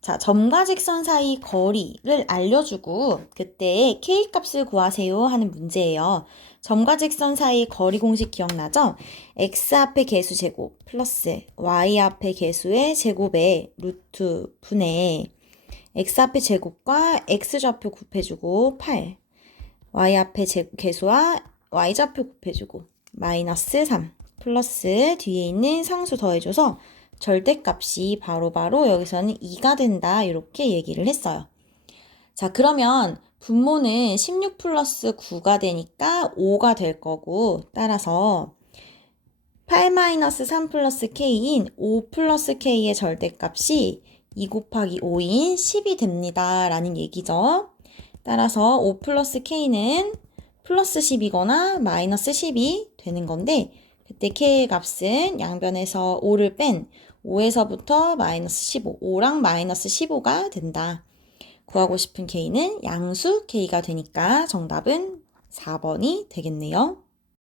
자, 점과 직선 사이 거리를 알려주고 그때 k 값을 구하세요 하는 문제예요. 점과 직선 사이 거리 공식 기억나죠? x 앞에 개수 제곱 플러스 y 앞에 개수의 제곱에 루트 분의 x 앞에 제곱과 x 좌표 곱해주고 8 y 앞에 제, 개수와 y 좌표 곱해주고 마이너스 3 플러스 뒤에 있는 상수 더해줘서 절대값이 바로 바로 여기서는 2가 된다 이렇게 얘기를 했어요. 자 그러면 분모는 16 플러스 9가 되니까 5가 될 거고 따라서 8 마이너스 3 플러스 k인 5 플러스 k의 절대값이 2 곱하기 5인 10이 됩니다 라는 얘기죠. 따라서 5 플러스 k는 플러스 10이거나 마이너스 10이 되는 건데 그때 k의 값은 양변에서 5를 뺀 5에서부터 마이너스 15, 5랑 마이너스 15가 된다. 구하고 싶은 k는 양수 k가 되니까 정답은 4번이 되겠네요.